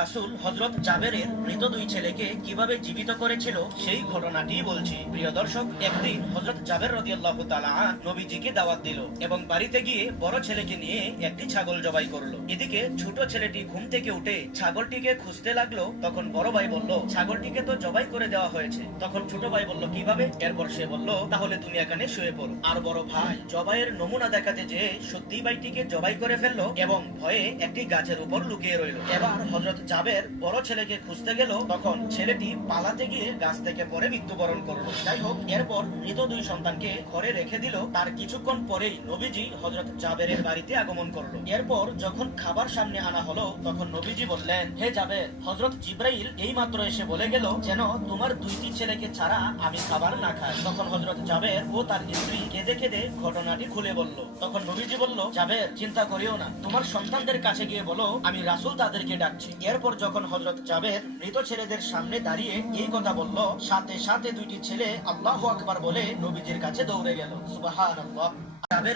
রাসূল হযরত জাবেরের মৃত দুই ছেলেকে কিভাবে জীবিত করেছিল সেই ঘটনাটি বলছি। প্রিয় দর্শক, একদিন হযরত জাবের রাদিয়াল্লাহু তাআলা নবীজিকে দাওয়াত দিল এবং বাড়িতে গিয়ে বড় ছেলেকে নিয়ে একটি ছাগল জবাই করলো। এদিকে ছোট ছেলেটি ঘুম থেকে উঠে ছাগলটিকে খুঁজতে লাগলো। তখন বড় ভাই বলল, ছাগলটিকে তো জবাই করে দেওয়া হয়েছে। তখন ছোট ভাই বলল, কিভাবে? এরপর সে বলল, তাহলে তুমি এখানে শুয়ে পড়ো। আর বড় ভাই জবাইয়ের নমুনা দেখাতে যে সত্যি ভাইটিকে জবাই করে ফেললো এবং ভয়ে একটি গাছের উপর লুকিয়ে রইল। এবার হযরত জাবের বড় ছেলেকে খুঁজতে গেল। তখন ছেলেটি পালাতে গিয়ে গাছ থেকে পড়ে মৃত্যুবরণ করলো। যাই হোক, এরপর মৃত দুই সন্তানকে ঘরে রেখে দিল। তার কিছুক্ষণ পরেই নবীজি হযরত জাবেরের বাড়িতে আগমন করলো। এরপর যখন খাবার সামনে আনা হলো, তখন নবীজি বললেন, হে জাবের, হযরত জিবরাইল এই মাত্র এসে বলে গেল যেন তোমার দুইটি ছেলেকে ছাড়া আমি খাবার না খাই। তখন হযরত জাবের ও তার স্ত্রী কেঁদে কেঁদে ঘটনাটি খুলে বলল। তখন নবীজি বলল, জাবের, চিন্তা করিও না, তোমার সন্তানদের কাছে গিয়ে বলো আমি রাসূল তাদেরকে ডাকছি। এরপর যখন হযরত জাবের মৃত ছেলেদের সামনে দাঁড়িয়ে এই কথা বলল, সাথে সাথে দুইটি ছেলে আল্লাহু আকবার বলে নবীজির কাছে দৌড়ে গেল। সুবহানাল্লাহ। জাবের